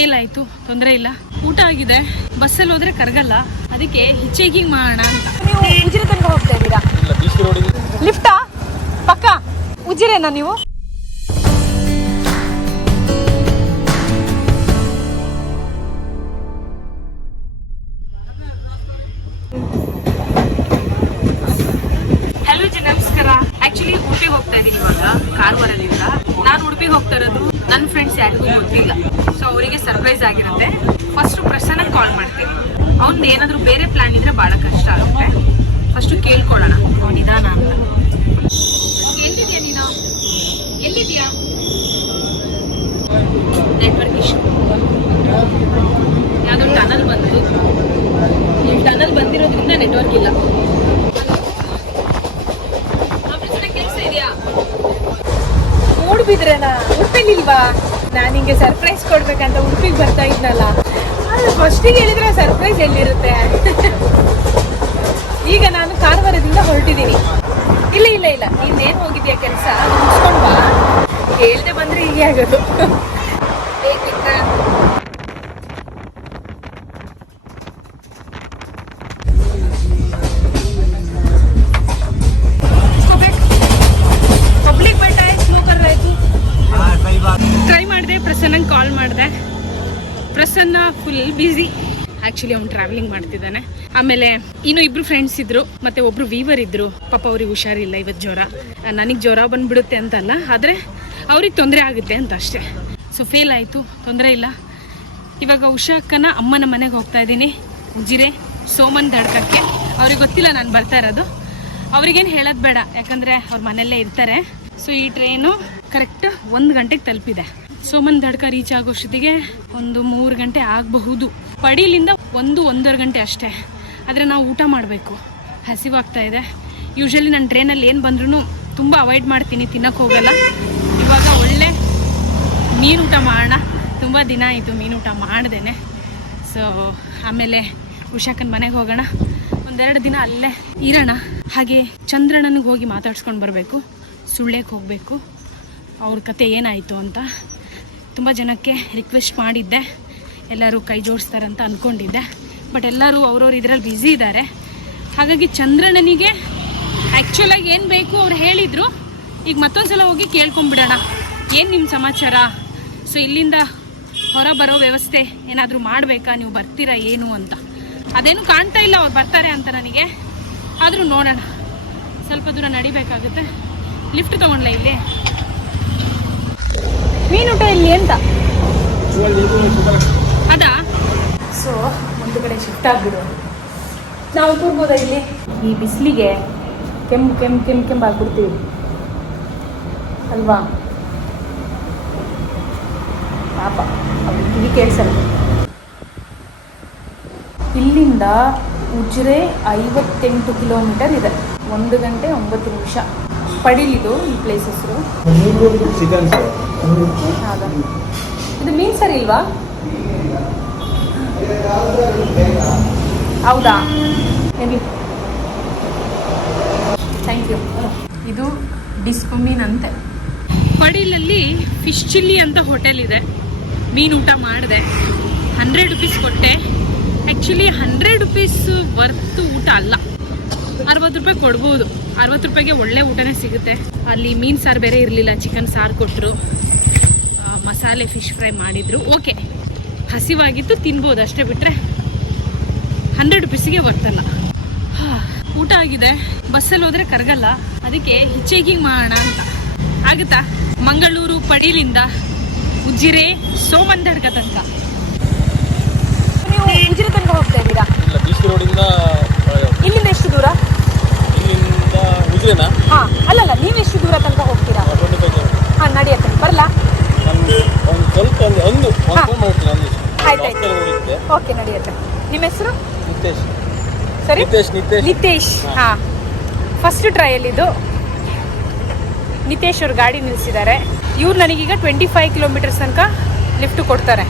Fail ಆಯಿತು, ತೊಂದರೆ ಇಲ್ಲ. ಊಟ ಆಗಿದೆ, ಬಸ್ಸಲ್ಲಿ ಹೋದರೆ ಕರಗಲ್ಲ, ಅದಕ್ಕೆ ಹಿಚ್ಹೈಕಿಂಗ್ ಮಾಡೋಣ ಅಂತ. ನೀವು ಉಜಿರೆ ತನಕ ಹೋಗ್ತಾ ಇದ್ದೀರಾ? ಲಿಫ್ಟಾ ಪಕ್ಕ ಉಜಿರೆನಾ ನೀವು? ಹಲೋ ಜಿ, ನಮಸ್ಕಾರ. ಆಕ್ಚುಲಿ ಉಡುಪಿಗೆ ಹೋಗ್ತಾ ಇದ್ದೀನಿ ಇವಾಗ ಕಾರವಾರದಿಂದ. ನಾನು ಉಡುಪಿಗೆ ಹೋಗ್ತಾ ಇರೋದು ನನ್ನ ಫ್ರೆಂಡ್ಸ್ ಯಾರಿಗೂ ಗೊತ್ತಿಲ್ಲ, ಸೊ ಅವರಿಗೆ ಸರ್ಪ್ರೈಸ್ ಆಗಿರುತ್ತೆ. ಫಸ್ಟ್ ಪ್ರಸನ್ನ ಕಾಲ್ ಮಾಡ್ತೀನಿ. ಅವ್ನು ಏನಾದರೂ ಬೇರೆ ಪ್ಲಾನ್ ಇದ್ರೆ ಭಾಳ ಕಷ್ಟ ಆಗುತ್ತೆ. ಫಸ್ಟು ಕೇಳ್ಕೊಳ್ಳೋಣ ಅವನಿದಾನ ಅಂತ. ಎಲ್ಲಿದ್ಯಾ ನೀನು? ಎಲ್ಲಿದ್ಯಾ? Network issue. ಯಾವುದೋ ಟನಲ್ ಬಂತು. ಈ ಟನಲ್ ಬಂದಿರೋದ್ರಿಂದ ನೆಟ್ವರ್ಕ್ ಇಲ್ಲ. ಕೆಲಸ ಇದೆಯಾ? ಮೂಡ್ಬಿದ್ರೆನಾ? ಉಡುಪಿಲಿಲ್ವಾ? ನಾನು ಹಿಂಗೆ ಸರ್ಪ್ರೈಸ್ ಕೊಡ್ಬೇಕಂತ ಉಡುಪಿಗೆ ಬರ್ತಾ ಇದ್ನಲ್ಲ, ಫಸ್ಟಿಗೆ ಹೇಳಿದ್ರೆ ಸರ್ಪ್ರೈಸ್ ಎಲ್ಲಿರುತ್ತೆ? ಈಗ ನಾನು ಕಾರವಾರದಿಂದ ಹೊರಟಿದ್ದೀನಿ. ಇಲ್ಲ ಇಲ್ಲ ಇಲ್ಲ, ನೀನೇನು ಹೋಗಿದ್ಯಾ ಕೆಲಸ ಮುಗಿಸ್ಕೊಂಡು ಬಾ. ಹೇಳ್ದೆ ಬಂದ್ರೆ ಹೀಗೆ ಆಗೋದು. ಟ್ರೈ ಮಾಡಿದೆ, ಪ್ರಸನ್ನಂಗೆ ಕಾಲ್ ಮಾಡಿದೆ. Prasanna full busy. ಆ್ಯಕ್ಚುಲಿ ಅವ್ನು ಟ್ರಾವೆಲಿಂಗ್ ಮಾಡ್ತಿದ್ದಾನೆ. ಆಮೇಲೆ ಇನ್ನೂ ಇಬ್ರು ಫ್ರೆಂಡ್ಸ್ ಇದ್ರು, ಮತ್ತೆ ಒಬ್ರು ವೀವರ್ ಇದ್ರು. ಪಾಪ ಅವ್ರಿಗೆ ಹುಷಾರಿಲ್ಲ, ಇವತ್ತು ಜ್ವರ. ನನಗೆ ಜ್ವರ ಬಂದ್ಬಿಡುತ್ತೆ ಅಂತಲ್ಲ, ಆದರೆ ಅವ್ರಿಗೆ ತೊಂದರೆ ಆಗುತ್ತೆ ಅಂತ ಅಷ್ಟೇ. ಸೊ ಫೇಲ್ ಆಯಿತು, ತೊಂದರೆ ಇಲ್ಲ. ಇವಾಗ ಉಷಾಕ್ಕನ ಅಮ್ಮನ ಮನೆಗೆ ಹೋಗ್ತಾ ಇದ್ದೀನಿ, ಉಜಿರೆ ಸೋಮನ್ ದಡ್ಕಕ್ಕೆ. ಅವ್ರಿಗೆ ಗೊತ್ತಿಲ್ಲ ನಾನು ಬರ್ತಾ ಇರೋದು. ಅವ್ರಿಗೇನು ಹೇಳೋದು ಬೇಡ, ಯಾಕಂದರೆ ಅವ್ರ ಮನೆಯಲ್ಲೇ ಇರ್ತಾರೆ. ಸೊ ಈ ಟ್ರೈನು ಕರೆಕ್ಟ್ 1 ಗಂಟೆಗೆ ತಲುಪಿದೆ. ಸೋಮನ್ ದಡ್ಕ ರೀಚ್ ಆಗೋಷ್ಟೊತ್ತಿಗೆ ಒಂದು 3 ಗಂಟೆ ಆಗಬಹುದು. ಪಡೀಲಿಂದ 1-1.5 ಗಂಟೆ ಅಷ್ಟೇ. ಆದರೆ ನಾವು ಊಟ ಮಾಡಬೇಕು, ಹಸಿವಾಗ್ತಾ ಇದೆ. ಯೂಶ್ವಲಿ ನಾನು ಟ್ರೈನಲ್ಲಿ ಏನು ಬಂದ್ರೂ ತುಂಬ ಅವಾಯ್ಡ್ ಮಾಡ್ತೀನಿ, ತಿನ್ನೋಕ್ಕೆ ಹೋಗಲ್ಲ. ಇವಾಗ ಒಳ್ಳೆ ಮೀನು ಊಟ ಮಾಡೋಣ. ತುಂಬ ದಿನ ಆಯಿತು ಮೀನು ಊಟ ಮಾಡ್ದೇನೆ. ಸೊ ಆಮೇಲೆ ಉಷಾಕನ ಮನೆಗೆ ಹೋಗೋಣ, 1-2 ದಿನ ಅಲ್ಲೇ ಇರೋಣ. ಹಾಗೆ ಚಂದ್ರಣ್ಣನಿಗೆ ಹೋಗಿ ಮಾತಾಡ್ಸ್ಕೊಂಡು ಬರಬೇಕು, ಸುಳ್ಯಕ್ಕೆ ಹೋಗಬೇಕು, ಅವ್ರ ಕತೆ ಏನಾಯಿತು ಅಂತ. ತುಂಬ ಜನಕ್ಕೆ ರಿಕ್ವೆಸ್ಟ್ ಮಾಡಿದ್ದೆ, ಎಲ್ಲರೂ ಕೈ ಜೋಡಿಸ್ತಾರಂತ ಅಂದ್ಕೊಂಡಿದ್ದೆ. ಬಟ್ ಎಲ್ಲರೂ ಅವ್ರವ್ರು ಇದರಲ್ಲಿ ಬ್ಯುಸಿ ಇದ್ದಾರೆ. ಹಾಗಾಗಿ ಚಂದ್ರಣ್ಣನಿಗೆ ಆ್ಯಕ್ಚುಲಾಗಿ ಏನು ಬೇಕು ಅವ್ರು ಹೇಳಿದರು. ಈಗ ಮತ್ತೊಂದು ಸಲ ಹೋಗಿ ಕೇಳ್ಕೊಂಬಿಡೋಣ, ಏನು ನಿಮ್ಮ ಸಮಾಚಾರ. ಸೊ ಇಲ್ಲಿಂದ ಹೊರ ಬರೋ ವ್ಯವಸ್ಥೆ ಏನಾದರೂ ಮಾಡಬೇಕಾ, ನೀವು ಬರ್ತೀರಾ ಏನು ಅಂತ. ಅದೇನು ಕಾಣ್ತಾ ಇಲ್ಲ ಅವ್ರು ಬರ್ತಾರೆ ಅಂತ ನನಗೆ. ಆದರೂ ನೋಡೋಣ, ಸ್ವಲ್ಪ ದೂರ ನಡಿಬೇಕಾಗುತ್ತೆ. ಲಿಫ್ಟ್ ತೊಗೊಂಡ್ಲ ಇಲ್ಲಿ? ಮೀನುಟ ಇಲ್ಲಿ ಅಂತ ಅದಾ? ಸೊ ಒಂದು ಕಡೆ ಶಿಫ್ಟ್ ಆಗ್ಬಿಡು. ನಾವು ಕೂರ್ಬೋದಾ ಇಲ್ಲಿ? ಈ ಬಿಸಿಲಿಗೆ ಕೆಂಪು ಆಗ್ಬಿಡ್ತೀವಿ ಅಲ್ವಾ? ಪಾಪ ಅವ್ರಿಗೆ ಕಿವಿ ಕೇಳಿಸಲ್ಲ. ಇಲ್ಲಿಂದ ಉಜಿರೆ 58 ಕಿಲೋಮೀಟರ್ ಇದೆ. 1 ಗಂಟೆ 9 ನಿಮಿಷ. ಪಡೀಲಿದು ಈ ಪ್ಲೇಸ್ ಹೆಸರು. ಹೌದಾ? ಇದು ಮೀನು ಸರಿ ಇಲ್ವಾ? ಹೌದಾ? Thank you. ಇದು ಡಿಸ್ಕೋ ಮೀನ್ ಅಂತೆ. ಪಡೀಲಲ್ಲಿ ಫಿಶ್ ಚಿಲ್ಲಿ ಅಂತ ಹೋಟೆಲ್ ಇದೆ. ಮೀನು ಊಟ ಮಾಡಿದೆ, 100 ರುಪೀಸ್ ಕೊಟ್ಟೆ. ಆ್ಯಕ್ಚುಲಿ 100 ರುಪೀಸ್ ವರ್ತ್ ಊಟ ಅಲ್ಲ, 60 ರೂಪಾಯಿ ಕೊಡ್ಬೋದು. 60 ರೂಪಾಯಿಗೆ ಒಳ್ಳೆ ಊಟನೇ ಸಿಗುತ್ತೆ. ಅಲ್ಲಿ ಮೀನು ಸಾರು ಬೇರೆ ಇರಲಿಲ್ಲ, ಚಿಕನ್ ಸಾರು ಕೊಟ್ಟರು, ಮಸಾಲೆ ಫಿಶ್ ಫ್ರೈ ಮಾಡಿದರು. ಓಕೆ, ಹಸಿವಾಗಿತ್ತು, ತಿನ್ಬೋದು ಅಷ್ಟೇ. ಬಿಟ್ಟರೆ 100 ರುಪೀಸಿಗೆ ಬರ್ತಲ್ಲ. ಊಟ ಆಗಿದೆ, ಬಸ್ಸಲ್ಲಿ ಹೋದರೆ ಕರಗಲ್ಲ, ಅದಕ್ಕೆ ಹಿಚ್ಹೈಕಿಂಗ್ ಮಾಡೋಣ ಅಂತ. ಆಗುತ್ತಾ? ಮಂಗಳೂರು ಪಡೀಲಿಂದ ಉಜಿರೆ ಸೋಮನ್ ದಡ್ಕ ತನಕ. ನೀವು ಉಜಿರೆ ತನಕ ಹೋಗ್ತಾ ಇದ್ದೀರಾ? ಇಲ್ಲಿಂದ ಎಷ್ಟು ದೂರ? ಹಾಂ, ಅಲ್ಲಲ್ಲ, ನೀವೆಷ್ಟು ದೂರ ತನಕ ಹೋಗ್ತೀರಾ? ಹಾಂ, ನಡೆಯತ್ತೆ, ಬರಲ್ಲ? ಆಯ್ತಾಯ್ತು, ಓಕೆ, ನಡೆಯುತ್ತೆ. ನಿಮ್ಮ ಹೆಸರು? ಸರಿ, ನಿತೇಶ್. ಹಾಂ, ಫಸ್ಟ್ ಟ್ರಯಲ್ಲಿದ್ದು ನಿತೇಶ್ ಅವ್ರ ಗಾಡಿ ನಿಲ್ಲಿಸಿದ್ದಾರೆ. ಇವ್ರು ನನಗೀಗ 25 ಕಿಲೋಮೀಟರ್ಸ್ ತನಕ ಲಿಫ್ಟ್ ಕೊಡ್ತಾರೆ.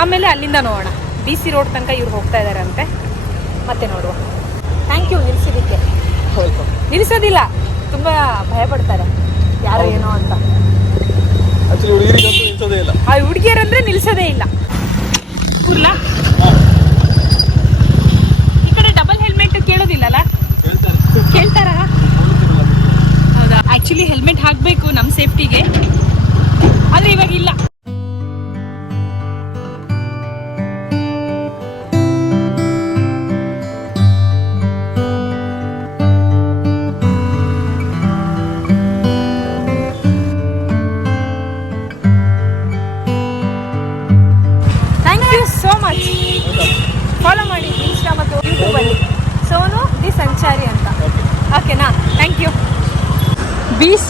ಆಮೇಲೆ ಅಲ್ಲಿಂದ ನೋಡೋಣ, BC ರೋಡ್ ತನಕ ಇವ್ರು ಹೋಗ್ತಾ ಇದ್ದಾರೆ ಅಂತೆ. ಮತ್ತೆ ನೋಡುವ. Thank you ನಿಲ್ಲಿಸಿದ್ದಕ್ಕೆ. ನಿಲ್ಲಿಸೋದಿಲ್ಲ, ತುಂಬ ಭಯ ಪಡ್ತಾರೆ ಯಾರೋ ಏನೋ ಅಂತ. ಆ ಹುಡುಗಿಯರಂದ್ರೆ ನಿಲ್ಲಿಸೋದೇ ಇಲ್ಲ. ಕೂರ್ಲಾ? ಈ ಕಡೆ ಡಬಲ್ ಹೆಲ್ಮೆಟ್ ಕೇಳೋದಿಲ್ಲಲ್ಲ? ಕೇಳ್ತಾರ? ಹೌದಾ? ಆಕ್ಚುಲಿ ಹೆಲ್ಮೆಟ್ ಹಾಕಬೇಕು ನಮ್ಮ ಸೇಫ್ಟಿಗೆ, ಆದರೆ ಇವಾಗ ಇಲ್ಲ. ಫಾಲೋ ಮಾಡಿ ಇನ್ಸ್ಟಾ ಮತ್ತು ಯೂಟ್ಯೂಬಲ್ಲಿ ಸೋನು ದಿ ಸಂಚಾರಿ ಅಂತ. ಓಕೆನಾ? Thank you. BC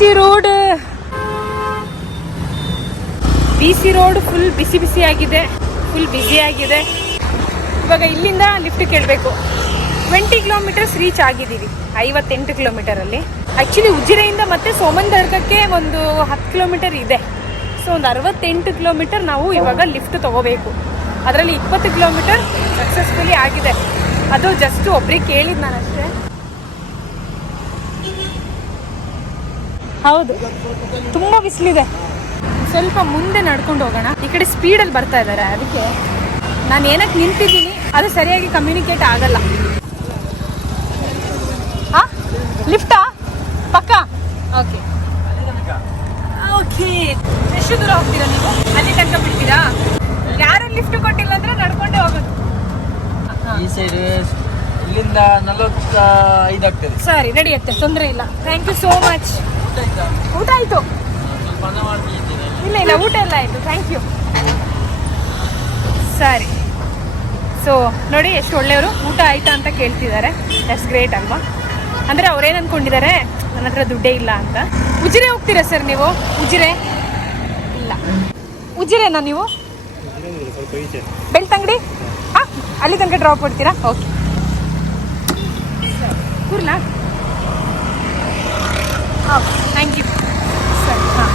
road full ಬಿಸಿ ಆಗಿದೆ, ಫುಲ್ ಬ್ಯುಸಿ ಆಗಿದೆ. ಇವಾಗ ಇಲ್ಲಿಂದ ಲಿಫ್ಟ್ ಕೇಳಬೇಕು. 20 ಕಿಲೋಮೀಟರ್ಸ್ ರೀಚ್ ಆಗಿದ್ದೀವಿ, 58 ಕಿಲೋಮೀಟರಲ್ಲಿ. ಆ್ಯಕ್ಚುಲಿ ಉಜಿರೆಯಿಂದ ಮತ್ತೆ ಸೋಮಂದರ್ಗಕ್ಕೆ ಒಂದು 10 ಕಿಲೋಮೀಟರ್ ಇದೆ. ಸೊ ಒಂದು 68 ಕಿಲೋಮೀಟರ್ ನಾವು ಇವಾಗ ಲಿಫ್ಟ್ ತೊಗೋಬೇಕು. ಅದರಲ್ಲಿ 20 ಕಿಲೋಮೀಟರ್ ಸಕ್ಸಸ್ಫುಲಿ ಆಗಿದೆ. ಅದು ಜಸ್ಟ್ ಒಬ್ರಿಗೆ ಕೇಳಿದ್ದು ನಾನು ಅಷ್ಟೇ. ಹೌದು, ತುಂಬ ಬಿಸಿಲಿದೆ. ಸ್ವಲ್ಪ ಮುಂದೆ ನಡ್ಕೊಂಡು ಹೋಗೋಣ. ಈ ಕಡೆ ಸ್ಪೀಡಲ್ಲಿ ಬರ್ತಾ ಇದ್ದಾರೆ, ಅದಕ್ಕೆ ನಾನು ಏನಕ್ಕೆ ನಿಂತಿದ್ದೀನಿ ಅದು ಸರಿಯಾಗಿ ಕಮ್ಯುನಿಕೇಟ್ ಆಗಲ್ಲ. ಹಾಂ, ಲಿಫ್ಟಾ ಪಕ್ಕ? Okay okay. ಎಷ್ಟು ದೂರ ಹೋಗ್ತೀರಾ ನೀವು? ಅಲ್ಲಿ ತನಕ ಬಿಡ್ತೀರಾ? ಯಾರು ಲಿಫ್ಟ್ ಕೊಟ್ಟಿಲ್ಲ ಅಂದ್ರೆ ನಡ್ಕೊಂಡೇ ಹೋಗೋದು. ಈ ಸೈಡ್ ಇಲ್ಲಿಂದ 45 ಆಗ್ತದೆ. ಸರಿ, ನಡೆಯುತ್ತೆ, ತೊಂದರೆ ಇಲ್ಲ. Thank you so much. ಊಟ ಆಯ್ತು? ಇಲ್ಲ ಊಟ ಎಲ್ಲ ಆಯ್ತು. Thank you. ಸರಿ. ಸೊ ನೋಡಿ ಎಷ್ಟು ಒಳ್ಳೆಯವರು, ಊಟ ಆಯ್ತಾ ಅಂತ ಕೇಳ್ತಿದ್ದಾರೆ. ದಟ್ಸ್ ಗ್ರೇಟ್ ಅಲ್ವಾ? ಅಂದರೆ ಅವ್ರೇನು ಅಂದ್ಕೊಂಡಿದ್ದಾರೆ, ನನ್ನ ಹತ್ರ ದುಡ್ಡೇ ಇಲ್ಲ ಅಂತ. ಉಜಿರೆ ಹೋಗ್ತೀರಾ ಸರ್ ನೀವು? ಉಜಿರೆ ಇಲ್ಲ, ಉಜಿರೆನಾ ನೀವು? ಬೆಳ್ತಂಗಡಿ? ಹಾಂ, ಅಲ್ಲಿ ತನಕ ಡ್ರಾಪ್ ಕೊಡ್ತೀರಾ? ಓಕೆ, ಕೂರ್ಲಾ? Okay, thank you. ಸರಿ, ಹಾಂ.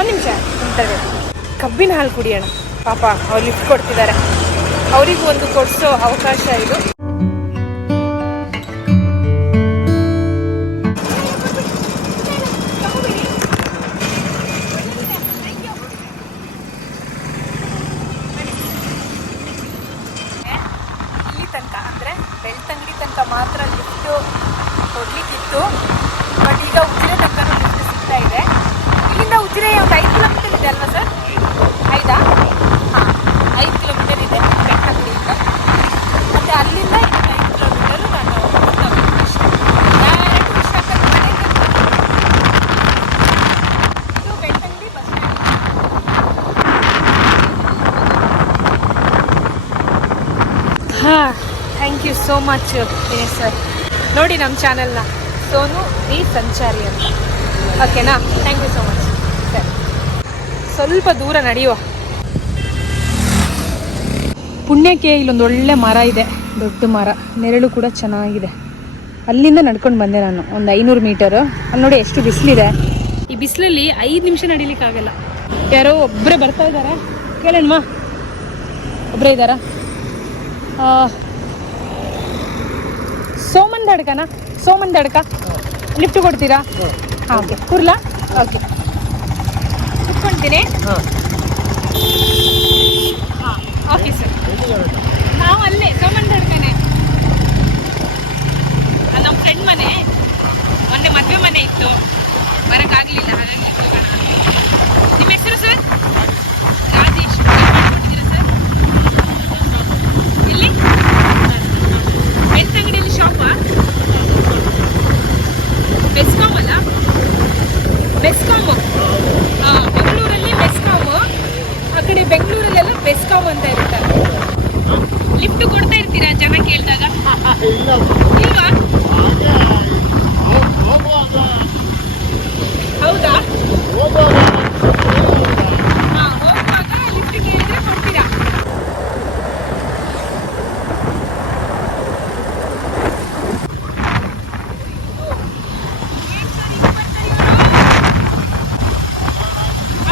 ಒಂದು ನಿಮಿಷ ಕಬ್ಬಿನ ಹಾಲು ಕುಡಿಯೋಣ. ಪಾಪ ಅವ್ರು ಲಿಫ್ಟ್ ಕೊಡ್ತಿದ್ದಾರೆ, ಅವರಿಗೂ ಒಂದು ಕೊಡಿಸೋ ಅವಕಾಶ ಇದು. ಇಲ್ಲಿ ತನಕ ಅಂದರೆ ಬೆಳ್ತಂಗಡಿ ತನಕ ಮಾತ್ರ ಲಿಫ್ಟು ಕೊಡ್ಲಿಕ್ಕಿತ್ತು. ಬಟ್ ಈಗ ಉಜಿರೆ ತನಕ ಲಿಫ್ಟ್ ಸಿಗ್ತಾ ಇದೆ. ಇಲ್ಲಿಂದ ಉಜಿರೆ ಒಂದು 5 ಕಿಲೋಮೀಟರ್ ಇದೆ ಅಲ್ವಾ ಸರ್? 5? ಹಾಂ, 5 ಕಿಲೋಮೀಟರ್ ಇದೆ ಬೆಳ್ತಂಗಡಿಯಿಂದ. ಮತ್ತು ಅಲ್ಲಿಂದ 5 ಕಿಲೋಮೀಟರ್ ನಾನು ಹೋಗ್ತೇನೆ ಅಷ್ಟೇ. ಡೈರೆಕ್ಟ್ ಇಷ್ಟಪಟ್ಟು ಮನೆಗೆ ಇದು ಬೆಳ್ತಂಗಡಿ ಬಸ್ ಸ್ಟ್ಯಾಂಡ್. ಹಾಂ, thank you so much Dinesh sir. ನೋಡಿ ನಮ್ಮ ಚಾನಲ್ನ, ಸೋನು ದಿ ಸಂಚಾರಿ ಅಂತ. ಓಕೆನಾ? Thank you so much. ಸರಿ, ಸ್ವಲ್ಪ ದೂರ ನಡೆಯುವ. ಪುಣ್ಯಕ್ಕೆ ಇಲ್ಲೊಂದು ಒಳ್ಳೆ ಮರ ಇದೆ, ದೊಡ್ಡ ಮರ, ನೆರಳು ಕೂಡ ಚೆನ್ನಾಗಿದೆ. ಅಲ್ಲಿಂದ ನಡ್ಕೊಂಡು ಬಂದೆ ನಾನು ಒಂದು 500 ಮೀಟರು. ಅಲ್ಲಿ ನೋಡಿ ಎಷ್ಟು ಬಿಸಿಲಿದೆ. ಈ ಬಿಸಿಲಲ್ಲಿ 5 ನಿಮಿಷ ನಡಿಲಿಕ್ಕಾಗಲ್ಲ. ಯಾರೋ ಒಬ್ಬರೇ ಬರ್ತಾ ಇದ್ದಾರೆ, ಕೇಳೋಣವಾ? ಒಬ್ಬರೇ ಇದ್ದಾರಾ? ಸೋಮಂದಡ್ಕನಾ? ಸೋಮಂದಡ್ಕ ಲಿಫ್ಟ್ ಕೊಡ್ತೀರಾ? ಹಾಂ, ಓಕೆ. ಕೂರ್ಲಾ? ಓಕೆ, ಕುತ್ಕೊಳ್ತೀನಿ. ಹಾಂ, ಓಕೆ ಸರ್. ನಾವು ಅಲ್ಲೇ ಸೋಮಂದಡ್ಕನೇ, ನಮ್ಮ ಫ್ರೆಂಡ್ ಮನೆ. ಮೊನ್ನೆ ಮದುವೆ ಮನೆ ಇತ್ತು, ಬರೋಕ್ಕಾಗಲಿಲ್ಲ, ಹಾಗಾಗಿ ಹೋಗೋಣ. ನಿಮ್ಮ ಹೆಸರು ಸರ್? ರಾಜೇಶ್. ಮಾಡ್ಕೊಟ್ಟಿದ್ದೀರಾ ಸರ್? ಎಲ್ಲಿ? ಬೆಳ್ತಂಗಡಿಯಲ್ಲಿ ಶಾಪಾ? ಬೆಸ್ಕಾಮ್ ಅಲ್ಲ? ಬೆಸ್ಕಾಮು. ಹಾಂ, ಮಂಗಳೂರಲ್ಲಿ ಬೆಸ್ಕಾಮು, ಆ ಕಡೆ ಬೆಂಗಳೂರಲ್ಲೆಲ್ಲ ಬೆಸ್ಕಾಮ್ ಅಂತ ಇರ್ತಾರೆ. ಲಿಫ್ಟ್ ಕೊಡ್ತಾ ಇರ್ತೀರಾ ಜನ ಕೇಳಿದಾಗ? ಇಲ್ವಾ? ಹೌದಾ? ಹಾಂ, ಹೋಗುವಾಗ ಲಿಫ್ಟ್ ಕೇಳಿದ್ರೆ ಕೊಡ್ತೀರಾ?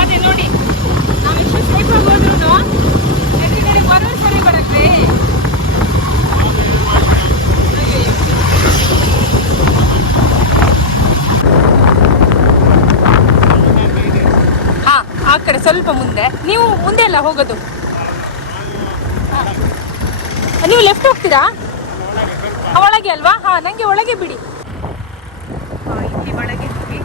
ಅದೇ ನೋಡಿ, ನಾವು ಸ್ವಲ್ಪ ಮುಂದೆ. ನೀವು ಮುಂದೆ ಅಲ್ಲ ಹೋಗೋದು, ನೀವು ಲೆಫ್ಟ್ ಹೋಗ್ತೀರಾ? ಒಳಗೆ ಅಲ್ವಾ? ಹಾಂ, ನನಗೆ ಒಳಗೆ ಬಿಡಿ. ಇಲ್ಲಿ ಒಳಗೆ ಹೋಗಿ.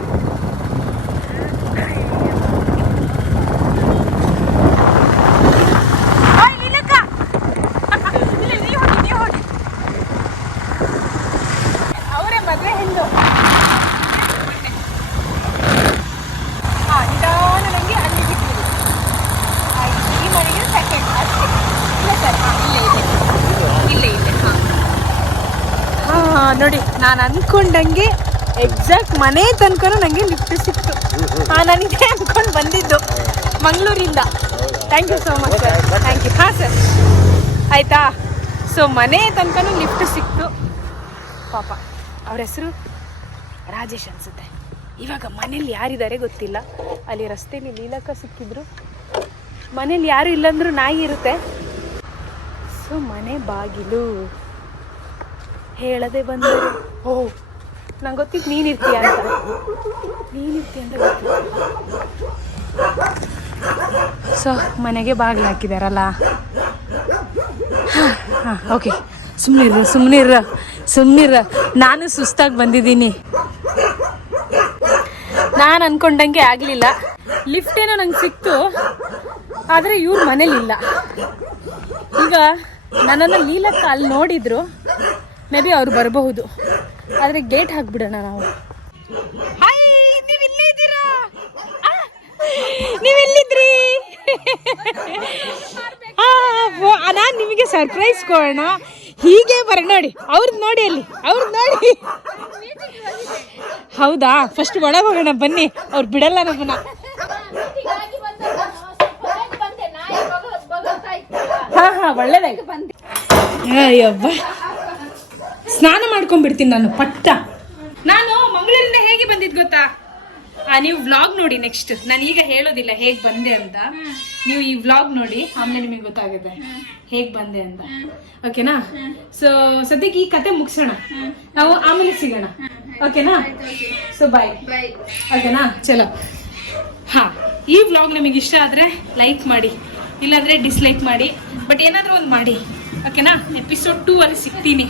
ನೀವು ಹೋಗಿ. ಅವರೇ ಮದುವೆ ಹೆಣ್ಣು. ಹಾಂ, ನಿಧಾನ ನನಗೆ ಅಲ್ಲಿ ಸಿಕ್ಕಿದೆ. ಈ ಮನೆಗೆ ಸೆಕೆಂಡ್ ಅಷ್ಟೇ. ಇಲ್ಲ ಸರ್, ಹಾಂ, ಇಲ್ಲೇ ಹಾಂ ನೋಡಿ, ನಾನು ಅಂದ್ಕೊಂಡಂಗೆ ಎಕ್ಸಾಕ್ಟ್ ಮನೆ ತನಕ ನನಗೆ ಲಿಫ್ಟ್ ಸಿಕ್ತು. ಹಾಂ, ನಾನಿದೆ ಅಂದ್ಕೊಂಡು ಬಂದಿದ್ದು ಮಂಗಳೂರಿಂದ. Thank you so much sir, thank you. ಹಾಂ ಸರ್, ಆಯಿತಾ? ಸೊ ಮನೆ ತನಕ ಲಿಫ್ಟ್ ಸಿಕ್ತು. ಪಾಪ ಅವ್ರ ಹೆಸರು ರಾಜೇಶ್ ಅನಿಸುತ್ತೆ. ಇವಾಗ ಮನೇಲಿ ಯಾರಿದ್ದಾರೆ ಗೊತ್ತಿಲ್ಲ. ಅಲ್ಲಿ ರಸ್ತೆಯಲ್ಲಿ ಲೀಲಕ್ಕ ಸಿಕ್ಕಿದ್ರು. ಮನೇಲಿ ಯಾರು ಇಲ್ಲಂದ್ರೂ ನಾಯಿ ಇರುತ್ತೆ. ಸೊ ಮನೆ ಬಾಗಿಲು ಹೇಳದೆ ಬಂದರೆ, ಓಹ್ ನಂಗೆ ಗೊತ್ತಿತ್ತು ನೀನಿರ್ತೀಯ ಅಂತ ಗೊತ್ತಿತ್ತು. ಸೊ ಮನೆಗೆ ಬಾಗಿಲು ಹಾಕಿದಾರಲ್ಲ. ಹಾಂ, ಓಕೆ, ಸುಮ್ಮನಿರ. ನಾನು ಸುಸ್ತಾಗಿ ಬಂದಿದ್ದೀನಿ. ನಾನು ಅಂದ್ಕೊಂಡಂಗೆ ಆಗಲಿಲ್ಲ. ಲಿಫ್ಟ್ ಏನೋ ನಂಗೆ ಸಿಕ್ತು, ಆದರೆ ಇವ್ರ ಮನೇಲಿಲ್ಲ. ಈಗ ನನ್ನನ್ನು ಲೀಲಕ್ಕ ಅಲ್ಲಿ ನೋಡಿದ್ರು, ಮೇ ಬಿ ಅವ್ರು ಬರಬಹುದು. ಆದರೆ ಗೇಟ್ ಹಾಕ್ಬಿಡೋಣ ನಾವು. ಹಾಯ್, ನೀವೆಲ್ಲಿದ್ರಿ? ನಾನು ನಿಮಗೆ ಸರ್ಪ್ರೈಸ್ ಕೊಡೋಣ. ಹೀಗೆ ನೋಡಿ, ಅವ್ರದ್ದು ನೋಡಿ, ಅವ್ರದ್ದು ನೋಡಿ. ಹೌದಾ? ಫಸ್ಟ್ ಒಳಗೆ ಹೋಗೋಣ ಬನ್ನಿ, ಅವ್ರು ಬಿಡಲ್ಲ ನಮ್ಮನ್ನ. ಹಾಂ, ಒಳ್ಳೇದಾಯ್ತು. ಅಯ್ಯಬ್ಬ, ಸ್ನಾನ ಮಾಡ್ಕೊಂಡ್ಬಿಡ್ತೀನಿ ನಾನು ಪಟ್ಟ. ನಾನು ಮಂಗಳೂರಿಂದ ಹೇಗೆ ಬಂದಿದ್ದು ಗೊತ್ತಾ? ನೀವು ವ್ಲಾಗ್ ನೋಡಿ ನೆಕ್ಸ್ಟ್. ನಾನು ಈಗ ಹೇಳೋದಿಲ್ಲ ಹೇಗೆ ಬಂದೆ ಅಂತ. ನೀವು ಈ ವ್ಲಾಗ್ ನೋಡಿ, ಆಮೇಲೆ ನಿಮಗೆ ಗೊತ್ತಾಗುತ್ತೆ ಹೇಗೆ ಬಂದೆ ಅಂತ. ಓಕೆನಾ? ಸೊ ಸದ್ಯಕ್ಕೆ ಈ ಕತೆ ಮುಗಿಸೋಣ, ನಾವು ಆಮೇಲೆ ಸಿಗೋಣ. ಓಕೆನಾ? So bye. ಓಕೆನಾ? ಚಲೋ. ಹಾಂ, ಈ ವ್ಲಾಗ್ ನಿಮಗೆ ಇಷ್ಟ ಆದರೆ ಲೈಕ್ ಮಾಡಿ, ಇಲ್ಲಾಂದರೆ ಡಿಸ್ಲೈಕ್ ಮಾಡಿ, ಬಟ್ ಏನಾದರೂ ಒಂದು ಮಾಡಿ. ಓಕೆನಾ? ಎಪಿಸೋಡ್ 2 ಅಲ್ಲಿ ಸಿಗ್ತೀನಿ.